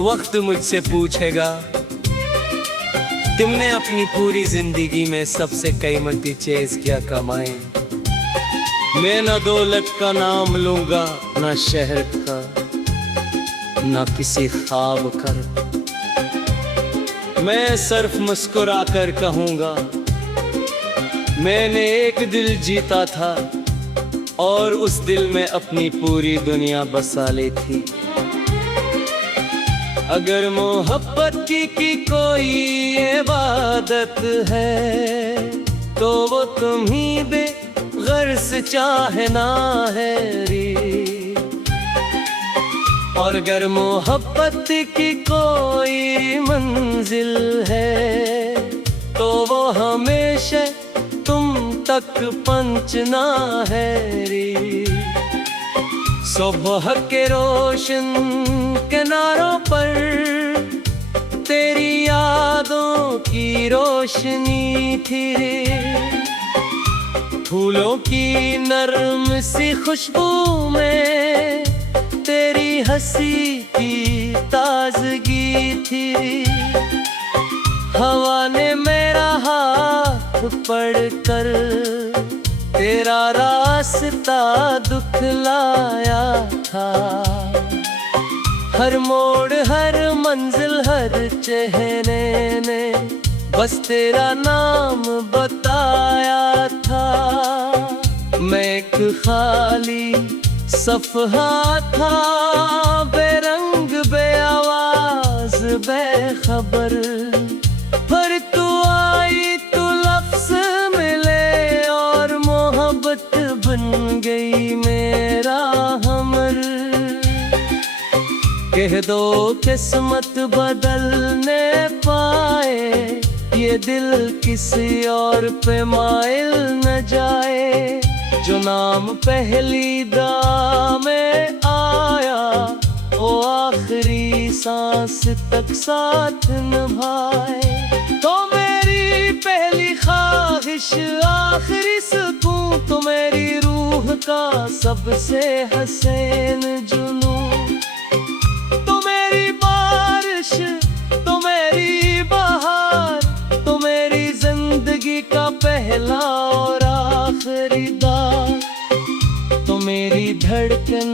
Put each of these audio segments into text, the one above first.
वक्त मुझसे पूछेगा, तुमने अपनी पूरी जिंदगी में सबसे कीमती चीज क्या कमाई? मैं न दौलत का नाम लूंगा, न शहर का, न किसी ख्वाब का। मैं सिर्फ मुस्कुरा कर कहूंगा, मैंने एक दिल जीता था और उस दिल में अपनी पूरी दुनिया बसा ली थी। अगर मोहब्बत की कोई इबादत है तो वो तुम्हीं बेग़र्ज़ चाहना है री। और अगर मोहब्बत की कोई मंजिल है तो वो हमेशा तुम तक पहुंचना है री। सुबह के रोशन किनारों पर तेरी यादों की रोशनी थी। फूलों की नरम सी खुशबू में तेरी हंसी की ताजगी थी। हवा ने मेरा हाथ पकड़कर तेरा रास्ता दिखलाया था। हर मोड़, हर मंजिल, हर चेहरे ने बस तेरा नाम बताया था। मैं एक खाली सफ़हा था, बेरंग, बेआवाज़, बेखबर। पर तू आई तो लफ्ज़ मिले और मोहब्बत बन गई मेरा हमर। कह दो किस्मत बदलने पाए, ये दिल किसी और पे माइल न जाए। जो नाम पहली दा में आया वो आखिरी सांस तक साथ निभाए। तो मेरी पहली ख्वाहिश, आखिरी सुकून, तो मेरी रूह का सबसे हसीन जुनून। तो मेरी बारिश, तो मेरी बहार, तो मेरी जिंदगी का पहला और आखिरी दार। तो मेरी धड़कन,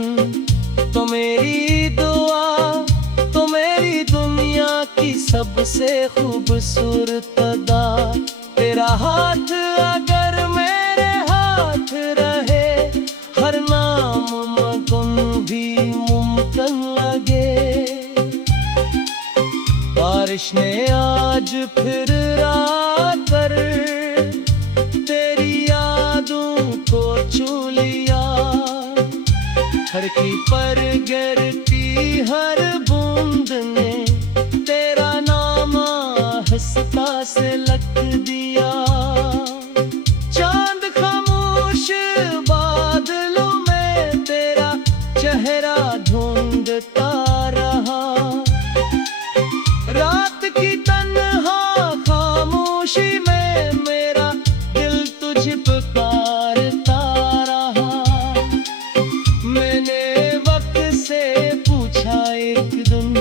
तो मेरी दुआ, तो मेरी दुनिया की सबसे खूबसूरत अदा। तेरा हाथ अगर मेरे हाथ रहे, हर नामुमकिन भी मुमकिन लगे। बारिश ने आज फिर रात पर तेरी यादों को छू लिया। हर की पर गिरती हर बूंद ने तेरा नाम हंसता से लिख दिया। चांद खामोश बादलों में तेरा चेहरा ढूंढता रहा। रात की तन्हा खामोशी में मेरा दिल तुझ पुकारता रहा। मैंने वक्त से पूछा एक दिन,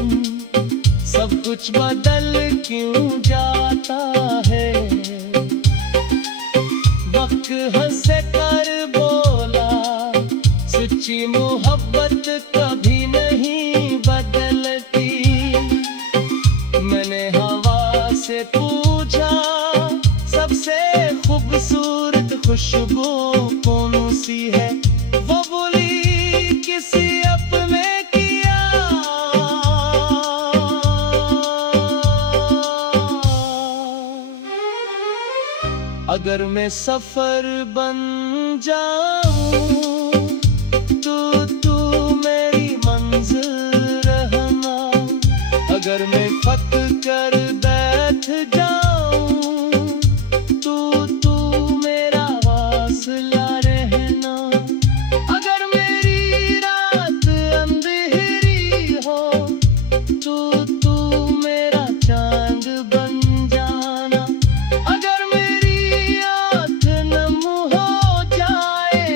सब कुछ बदल क्यों जाता है? वक्त हंस कर बोला, सच्ची मोहब्बत कभी नहीं बदलती। मैंने हवा से पूछा, सबसे खूबसूरत खुशबू कौन सी है? वो बोली किसी अपने किया। अगर मैं सफर बन जाऊं तो तू मेरी मंजिल रहना। अगर मैं फत कर बैठ जाऊं तो तू मेरा वास्ला रहना। अगर मेरी रात अंधेरी हो तो तू मेरा चांद बन जाना। अगर मेरी आँख नम हो जाए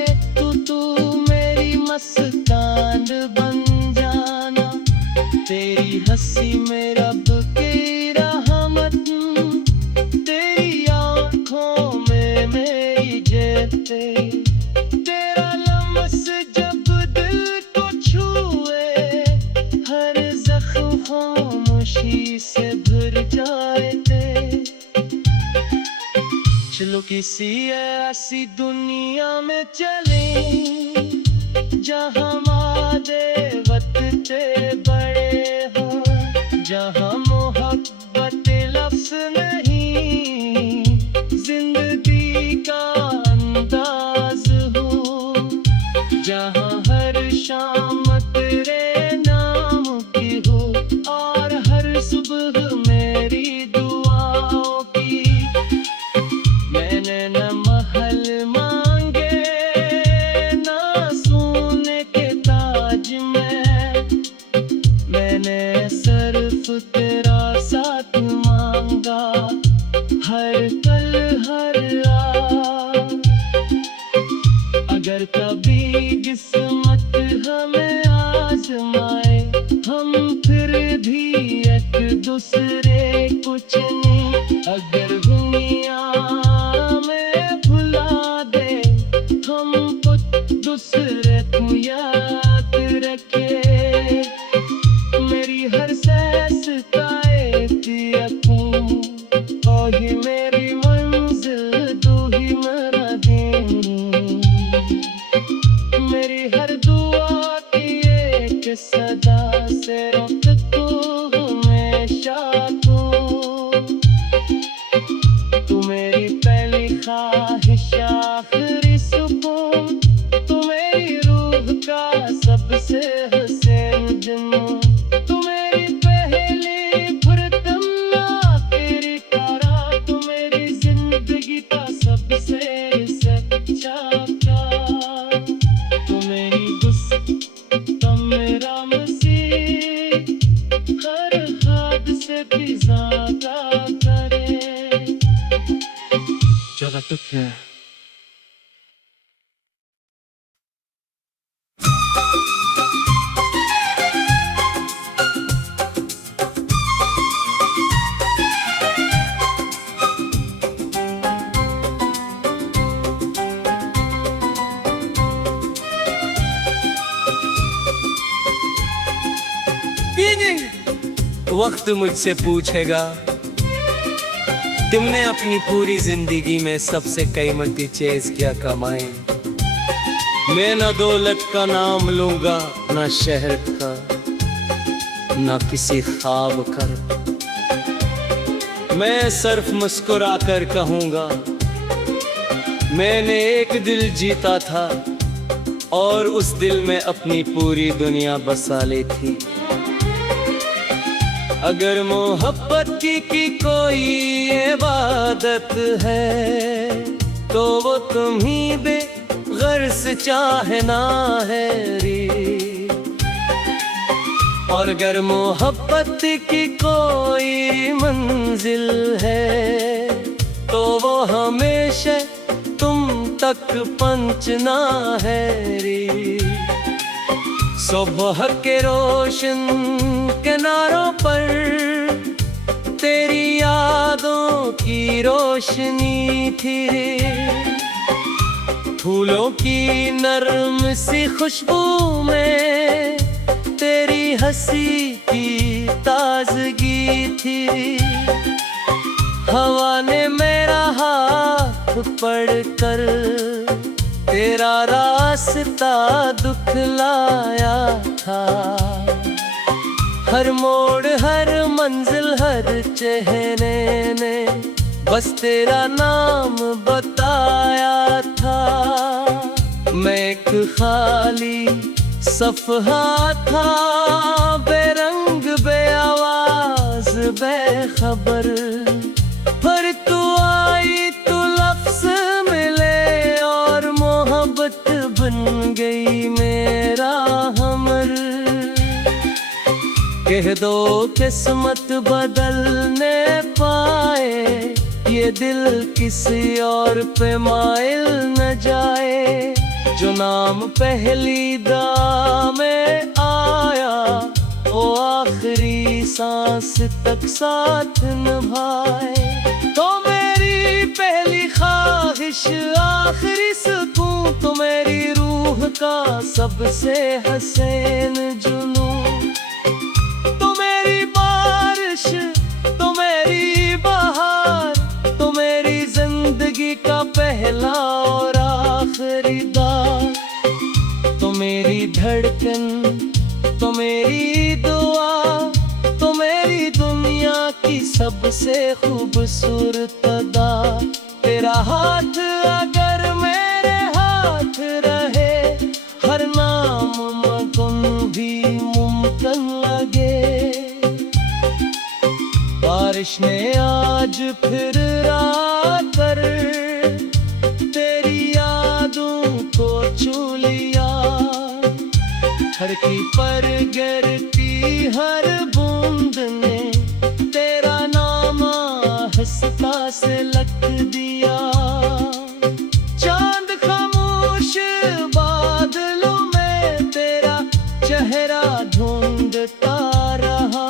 किसी ऐसी दुनिया में चले जहाँ मादे वतते बड़े हो, जहाँ मोहब्बत लफ्ज़ नहीं जिंदगी का अंदाज हो, जहाँ हर शाम तेरे नाम की हो और हर सुबह मेरी दुआओं की। मैंने न महल मांगे ना सोने के ताज में, मैंने सिर्फ तेरा साथ मांगा हर पल हर रात। अगर कभी किस्मत हमें आजमाए हम फिर भी एक दूसरे को चुने, अगर दुनिया में भुला दे हमको दूसरे को याद रखे। मेरी हर सांस का एहतियातूं, ओ ही मेरी मंजिल तू ही मेरा दिन। मेरी हर दुआ की एक सदा से रोक तू हमेशा तू मेरी पहली ख्वाहिश आखिरी सुकून, तू मेरी रूह का सबसे हसीन जुनून, तू मेरी पहली फुर्सत आखिरी करार, तू मेरी जिंदगी का सबसे सच्चा प्यार, तू मेरी गुस्ताख मेरा मसीह हर हद से भी ज्यादा करे। जरा तो क्या वक्त मुझसे पूछेगा तुमने अपनी पूरी जिंदगी में सबसे कीमती चीज क्या कमाई। मैं न दौलत का नाम लूंगा, न शहर का, न किसी ख्वाब का। मैं सिर्फ मुस्कुरा कर कहूंगा मैंने एक दिल जीता था और उस दिल में अपनी पूरी दुनिया बसा ली थी। अगर मोहब्बत की कोई इबादत है तो वो तुम्ही दे गर्ज चाहना है री। और अगर मोहब्बत की कोई मंजिल है तो वो हमेशा तुम तक पहुंचना है री। सुबह के रोशन किनारों पर तेरी यादों की रोशनी थी, फूलों की नरम सी खुशबू में तेरी हंसी की ताजगी थी। हवा ने मेरा हाथ पकड़कर तेरा रास्ता दुखलाया था। हर मोड़ हर मंजिल हर चेहरे ने बस तेरा नाम बताया था। मैं एक खाली सफ़हा था, बेरंग बेआवाज बेखबर, पर तू आई तो लफ्ज़ मिले और मोहब्बत बन गई मेरा हमर। कह दो किस्मत बदलने पाए, ये दिल किसी और पे माइल न जाए। जो नाम पहली दा में आया वो आखिरी सांस तक साथ निभाए। तो मेरी पहली ख्वाहिश आखिरी सुकून, तो मेरी रूह का सबसे हसीन जुनून, तो मेरी बारिश, तो मेरी बहार, तो मेरी जिंदगी का पहला और आखिरी बार, तो मेरी धड़कन, तो मेरी दुआ, तो मेरी दुनिया की सबसे खूबसूरत अदा। तेरा हाथ अगर मेरे हाथ रहे, हर नामुमकिन भी मुमकिन लगे। बारिश ने आज फिर रात पर तेरी यादों को छू लिया। धरती पर गिरती हर बूंद ने तेरा नाम आहिस्ता से लिख दिया। चांद खामोश बादलों में तेरा चेहरा ढूंढता रहा।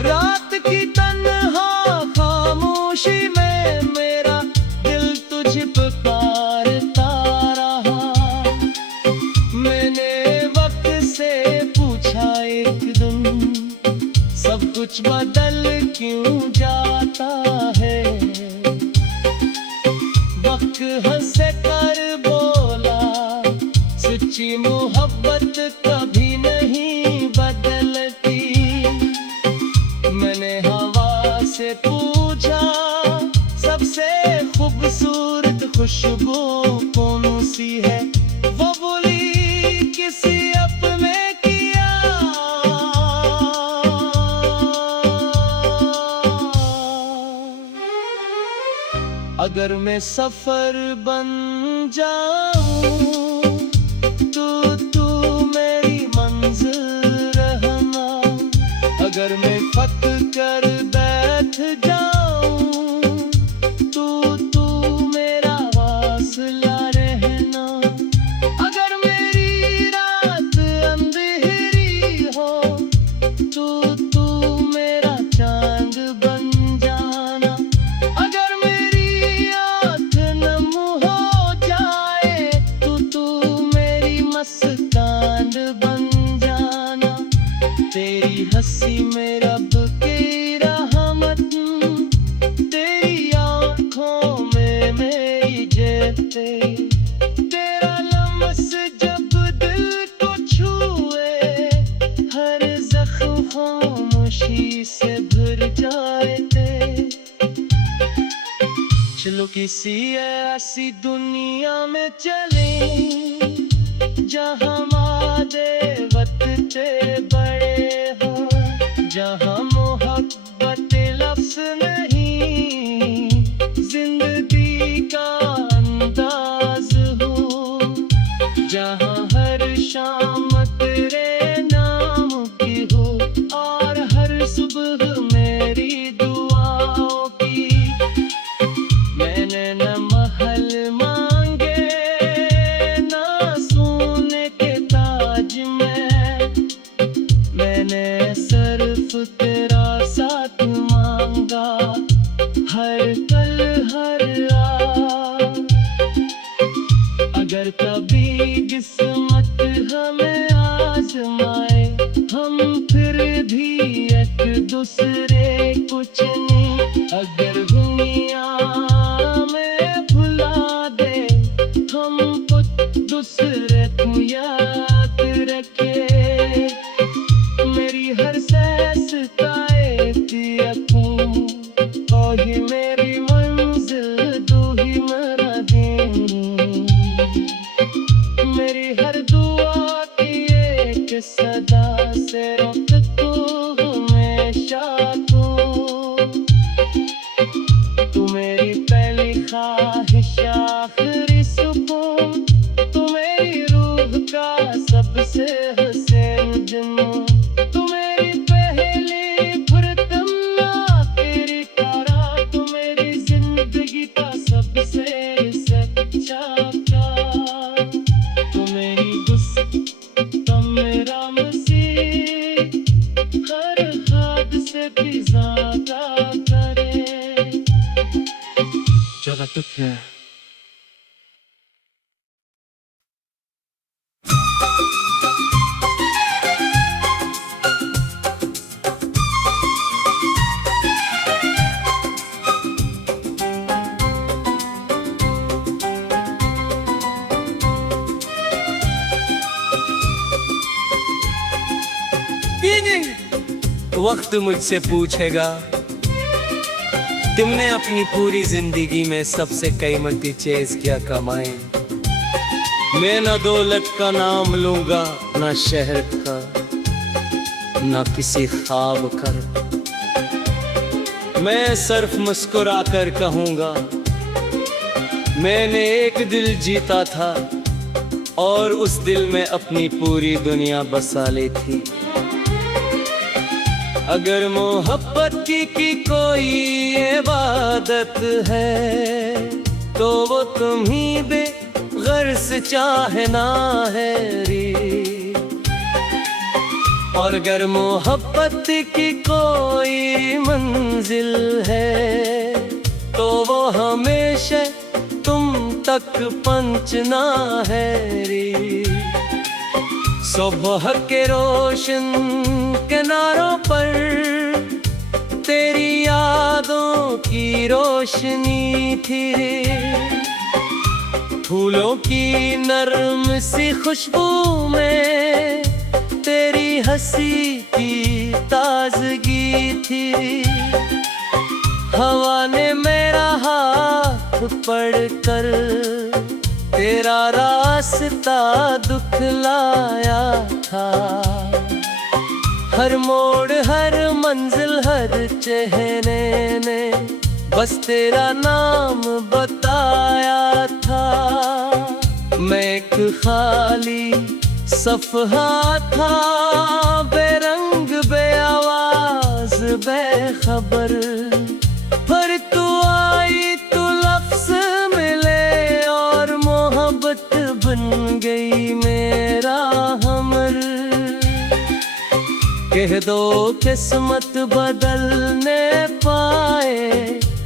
रात की तन्हा खामोशी में मेरा दिल तुझ पुकारता रहा। मैंने वक्त से पूछा एक दिन, सब कुछ बदल क्यों जाता है। वक्त हंसे कर बोला, सच्ची मोहब्बत कभी नहीं बदलती। मैंने हवा से पूछा, सबसे खूबसूरत खुशबू कौन सी है। वो बोली किसी अपने किया। अगर मैं सफर बन जाऊं, तो तू मेरी मंजिल रहना। अगर मैं फत कर बैठ जाऊं, तो तू मेरा वासिला रहना। अगर मेरी रात अंधेरी हो, तो तू मेरा चांद बन जाना। अगर मेरी आँख नम हो जाए, तो तू मेरी मुस्कान बन जाना। तेरी हंसी में रब की रहमत, तेरी आँखों में मेरी जेते। तेरा लम्स जब दिल को छुए, हर जख्म खामोशी से भर जाए। चलो किसी ऐसी दुनिया में चले, जहाँ वादे वतते बड़े हो, जहाँ मोहब्बत लफ्ज़ नहीं, जिंदगी का अंदाज हो। जहाँ हर शाम तेरे नाम की हो, और हर सुबह मेरी दुआओं की। मैंने न महल मांगे, ना सोने के ताज में, मैंने सिर्फ तेरा साथ मांगा, हर पल हर रात। अगर कभी किस्मत हमें आजमाए, हम फिर भी एक दूसरे को चुने। अगर दुनिया में भुला दे, हमको दूसरे को याद रखे। मेरी हर सांस का यकीन, ओ ही मेरी मंजिल, तू ही मेरा दिन। मेरी हर दुआ की एक सदा से रोक तू हमेशा तू मेरी पहली ख्वाहिश, आखिरी सुकून, तू मेरी रूह का सब वक्त मुझसे पूछेगा, तुमने अपनी पूरी जिंदगी में सबसे कीमती चीज क्या कमाई? मैं न दौलत का नाम लूंगा, न शहर का, न किसी ख्वाब का। मैं सिर्फ मुस्कुरा कर कहूंगा, मैंने एक दिल जीता था और उस दिल में अपनी पूरी दुनिया बसा ली थी। अगर मोहब्बत की कोई इबादत है तो वो तुम्ही दे गर्ज चाहना है रे। और अगर मोहब्बत की कोई मंजिल है तो वो हमेशा तुम तक पहुंचना है रे। सुबह के रोशन किनारों पर तेरी यादों की रोशनी थी रे। फूलों की नरम सी खुशबू में तेरी हंसी की ताजगी थी। हवा ने मेरा हाथ पकड़कर तेरा रास्ता दुखलाया था। हर मोड़ हर मंजिल हर चेहरे ने बस तेरा नाम बताया था। मैं एक खाली सफ़हा था, बेरंग बेआवाज बेखबर, पर तू आई तो लफ्ज़ मिले और मोहब्बत बन गई मेरा हमर। कह दो किस्मत बदलने पाए,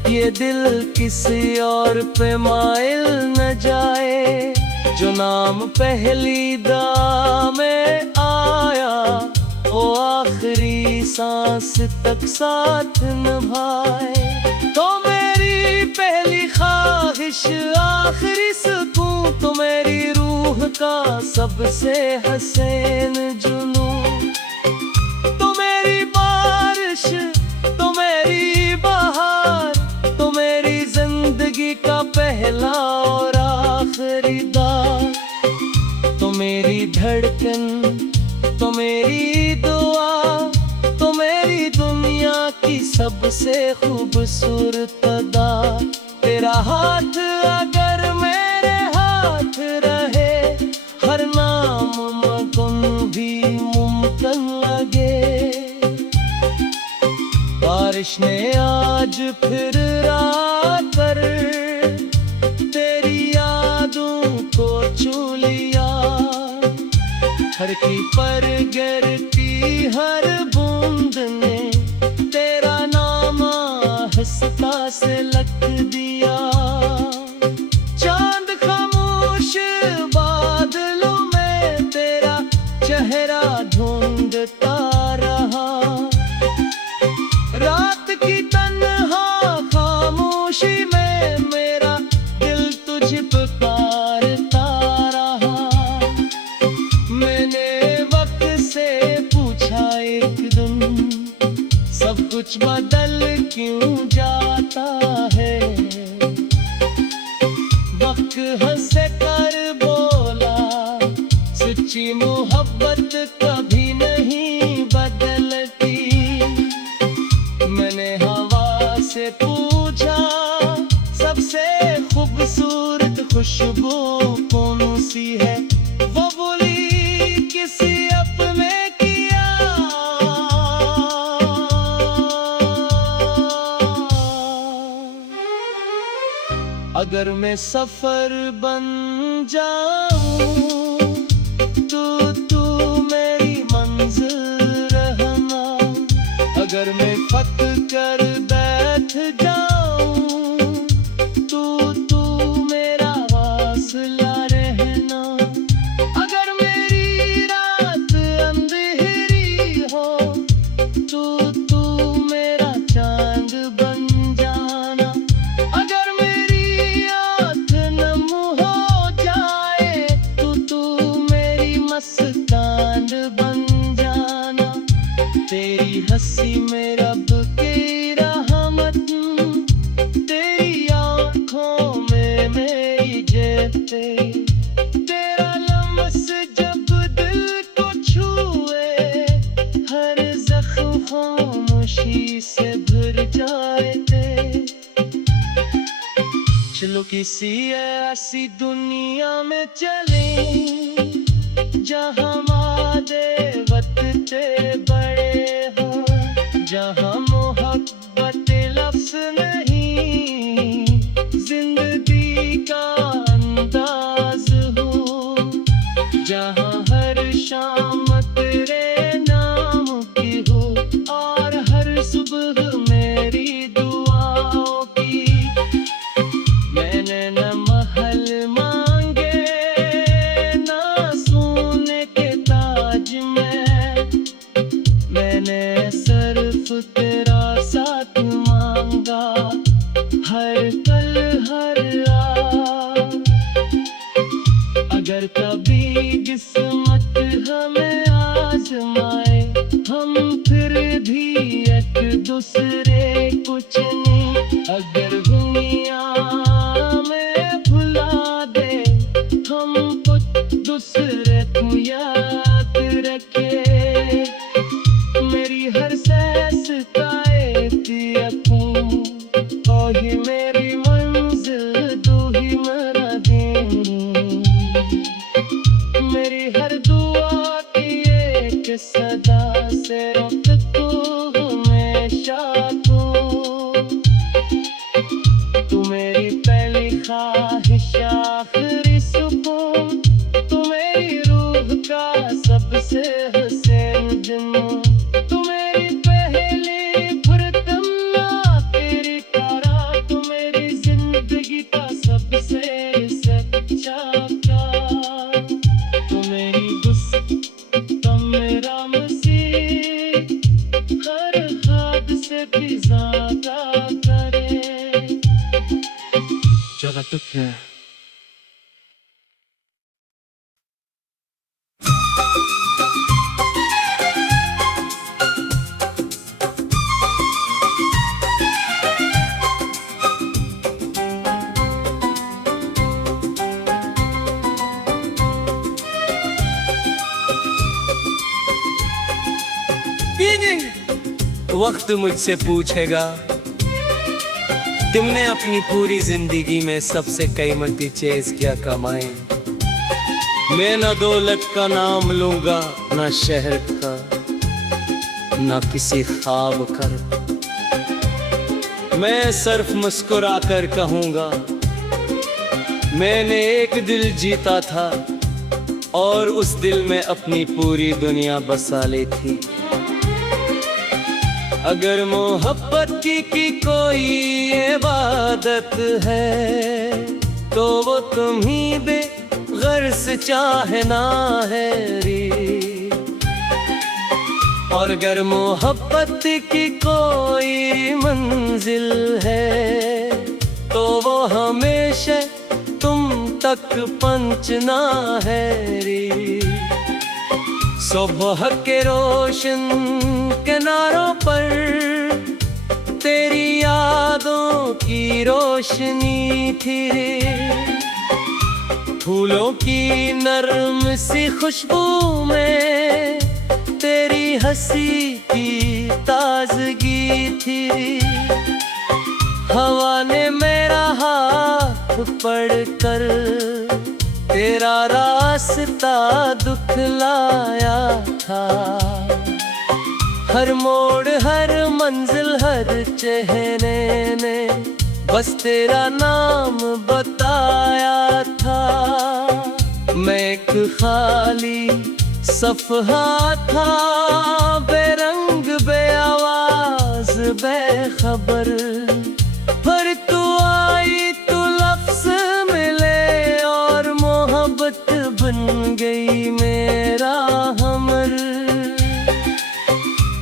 ये दिल किसी और पे माइल न जाए। जो नाम पहली दा में आया वो आखिरी सांस तक साथ निभाए। तो मेरी पहली ख्वाहिश आखिरी सुकून, तो मेरी रूह का सबसे हसीन जुनून, तो मेरी बारिश, तो मेरी बहार, तो मेरी जिंदगी का पहला और आखिरी दार, तो मेरी धड़कन, तो मेरी दुआ, तो मेरी दुनिया की सबसे खूबसूरत अदा। तेरा हाथ अगर मेरे हाथ रहे, हर नामुमकिन भी मुमकिन लगे। बारिश ने आज फिर रात पर तेरी यादों को छू लिया। हर की पर गिरती हर बूंद ने तेरा नाम हंसता से लिख दिया। चांद खामोश बादलों में तेरा चेहरा ढूंढता रहा। रात की तन्हा खामोशी में मेरा दिल तुझ पुकारता रहा। मैंने वक्त से पूछा एक दिन, सब कुछ बदल क्यों जाता है? वक्त हंसे कर बोला, सच्ची मोहब्बत कभी नहीं बदलती। मैंने हवा से पूछा, सबसे खूबसूरत खुशबू कौन सी है? वो बोली किसी अपने किया। अगर मैं सफर बन जाऊं तो तू मेरी मंजिल रहना। अगर मैं फत कर बैठ जाऊं तो तू मेरा वास्ला रहना। अगर मेरी रात अंधेरी हो तो तू मेरा चांद बन जाना। अगर मेरी आँख नम हो जाए किसी ऐसी दुनिया में चले जहाँ मादे वतते बड़े हो, जहाँ मोहब्बत लफ्ज़ नहीं जिंदगी का अंदाज हो, जहाँ हर शाम तेरे नाम की हो और हर सुबह मेरी दुआओं की। मैंने न महल मांगे ना सोने के ताज में, मैंने सिर्फ तेरा साथ मांगा हर पल हर रात। अगर कभी किस्मत हमें आजमाए हम फिर भी एक दूसरे को चुने, अगर दुनिया में भुला दे हमको दूसरे को याद रखे। मेरी हर सांस का एहतियात तो ही मेरी मंजिल, तू ही मेरा दिन। मेरी हर दुआ की एक सदा से रोक तू हमेशा तू मेरी पहली ख्वाहिश आखिरी सुकून, तू मेरी रूह का सबसे हसीन जुनून, तू मेरी पहली फुर्तम आखिरी करार, तू मेरी जिंदगी का सबसे सच्चा प्यार, तू मेरी गुस्तान मेरा मसीह हर हद से भी ज्यादा करे। जरा तो क्या वक्त मुझसे पूछेगा तुमने अपनी पूरी जिंदगी में सबसे कीमती चीज क्या कमाई। मैं न दौलत का नाम लूंगा, न शहर का, न किसी ख्वाब का। मैं सिर्फ मुस्कुरा कर कहूंगा मैंने एक दिल जीता था और उस दिल में अपनी पूरी दुनिया बसा ली थी। अगर मोहब्बत की कोई इबादत है तो वो तुम्हीं बेग़र्ज़ चाहना है रे। और अगर मोहब्बत की कोई मंजिल है तो वो हमेशा तुम तक पहुंचना है रे। सुबह के रोशन किनारों पर तेरी यादों की रोशनी थी, फूलों की नरम सी खुशबू में तेरी हंसी की ताजगी थी। हवा ने मेरा हाथ पकड़कर तेरा रास्ता दुखलाया था। हर मोड़ हर मंजिल हर चेहरे ने बस तेरा नाम बताया था। मैं एक खाली सफ़हा था, बेरंग बेआवाज बेखबर, पर तू आई तो लफ्ज़ मिले और मोहब्बत बन गई मेरा हमर।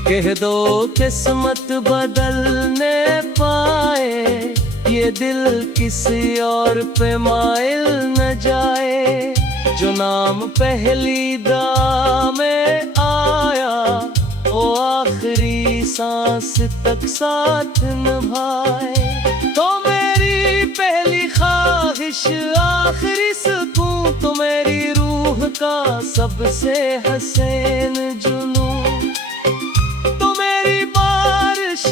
कह दो किस्मत बदलने पाए, ये दिल किसी और पे माइल न जाए। जो नाम पहली दा में आया वो आखिरी सांस तक साथ निभाए। तो मेरी पहली ख्वाहिश आखिरी सुकून, तो मेरी रूह का सबसे हसीन जुनून, तो मेरी बारिश,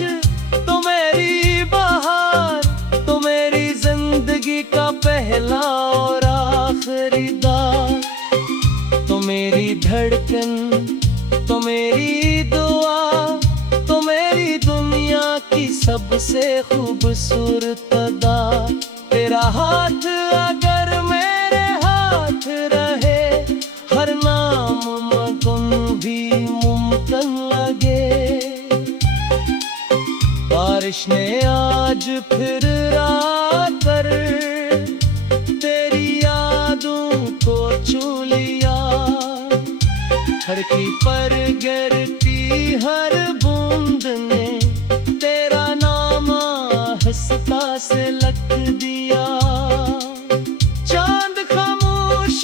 तो मेरी बहार, तो मेरी जिंदगी का पहला और आखिरी दाग, तो मेरी धड़कन, तो मेरी दुआ, तो मेरी दुनिया की सबसे खूबसूरत अदा। तेरा हाथ अगर मेरे हाथ रहे, हर नामुमकिन भी मुमकिन लगे। बारिश ने आज फिर आकर तेरी यादों को छू लिया। धरती पर गिरती हर बूंद ने तेरा नाम आहिस्ता से लिख दिया। चांद खामोश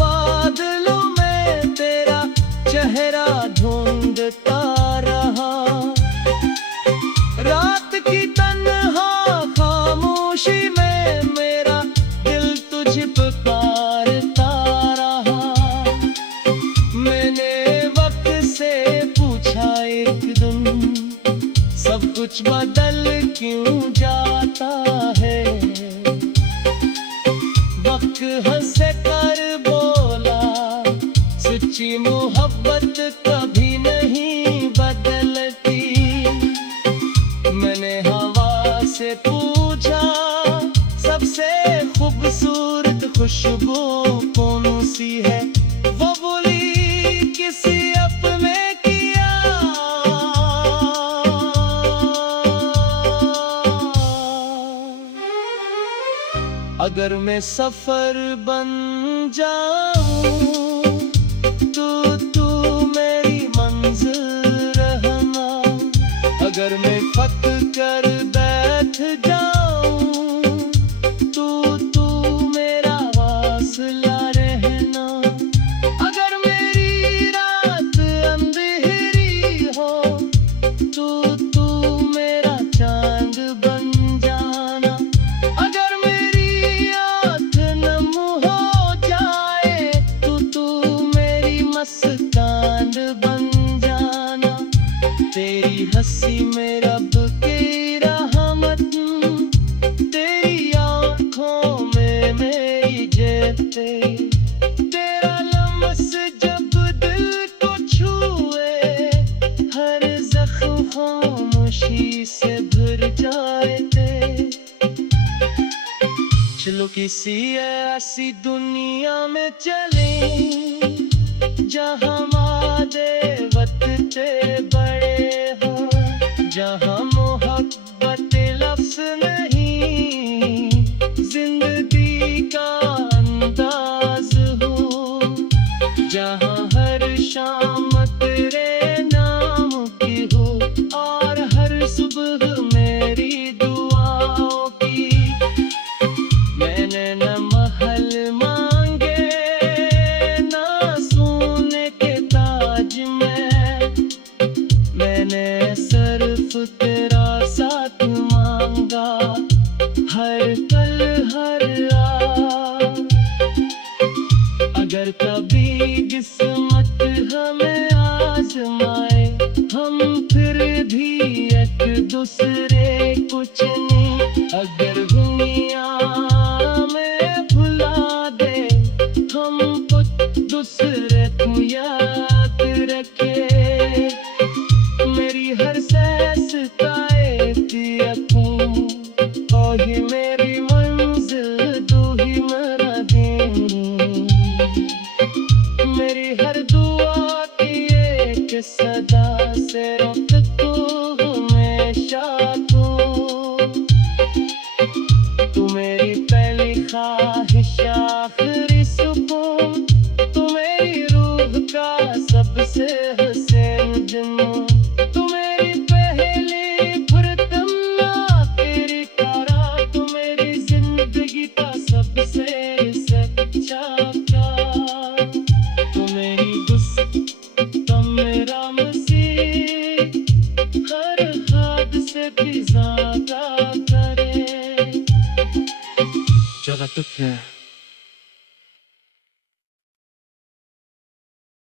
बादलों में तेरा चेहरा ढूंढता रहा। रात की तन्हा खामोशी में मेरा दिल तुझ पुकारता रहा। मैंने वक्त से पूछा एक दिन, सब कुछ बदल क्यों जाता है। वक्त हंसे कर बोला, सच्ची मोहब्बत कभी नहीं बदलती। मैंने हवा से पूछा, सबसे खूबसूरत खुशबू कौन सी है। वो बोली किसी अपने किया। अगर मैं सफर बन जाऊं, तो तू मेरी मंजिल रहना। अगर मैं फत कर बैठ जाऊं, तो तू मेरा वास्ला रहना। अगर मेरी रात अंधेरी हो, तो तू मेरा चांद बन जाना। अगर मेरी आँख नम हो जाए, तो तू मेरी मुस्कान बन जाना। तेरी हंसी में रब की रहमत, तेरी आँखों में मेरी जेते। तेरा लम्स जब दिल को छुए, हर जख्म खामोशी से भर जाए थे। चलो किसी ऐसी दुनिया में चले, जहाँ वादे वतते बड़े हो, जहाँ मोहब्बत लफ्ज़ नहीं, जिंदगी का अंदाज हो। जहाँ हर शाम तेरे नाम की हो, और हर सुबह मेरी दुआओं की। मैंने न महल मांगे, ना सोने के ताज में। मैंने सिर्फ तेरा साथ मांगा, हर पल हर रात। अगर कभी किस्मत हमें आजमाए, हम फिर भी एक दूसरे को चुने। अगर दुनिया में भुला दे, हमको दूसरे को याद